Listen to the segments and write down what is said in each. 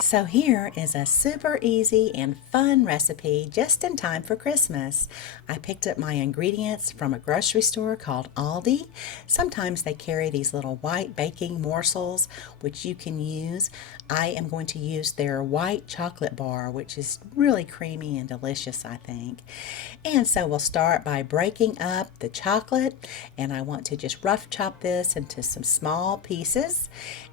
So here is a super easy and fun recipe just in time for Christmas. I picked up my ingredients from a grocery store called ALDI. Sometimes they carry these little white baking morsels which you can use. I am going to use their white chocolate bar, which is really creamy and delicious, I think. And so we'll start by breaking up the chocolate, and I want to just rough chop this into some small pieces.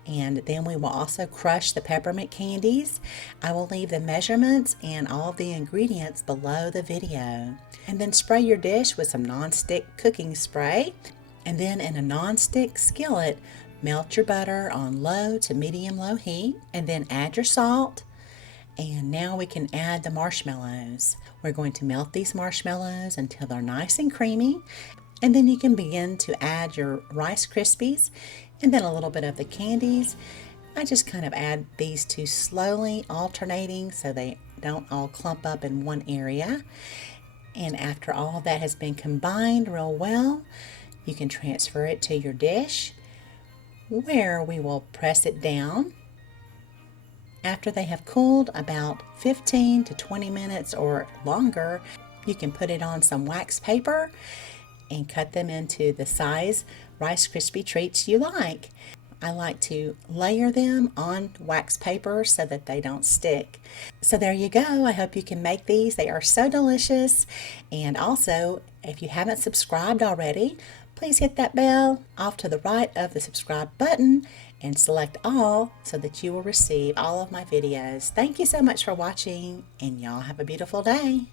And then we will also crush the peppermint candies. I will leave the measurements and all the ingredients below the video. And then spray your dish with some non-stick cooking spray. And then in a non-stick skillet, melt your butter on low to medium-low heat. And then add your salt. And now we can add the marshmallows. We're going to melt these marshmallows until they're nice and creamy. And then you can begin to add your Rice Krispies and then a little bit of the candies. I just kind of add these two slowly, alternating so they don't all clump up in one area. And after all that has been combined real well, you can transfer it to your dish where we will press it down. After they have cooled about 15 to 20 minutes or longer, you can put it on some wax paper and cut them into the size Rice Krispie treats you like. I like to layer them on wax paper so that they don't stick. So there you go. I hope you can make these. They are so delicious. And also, if you haven't subscribed already, please hit that bell off to the right of the subscribe button and select all so that you will receive all of my videos. Thank you so much for watching, and y'all have a beautiful day.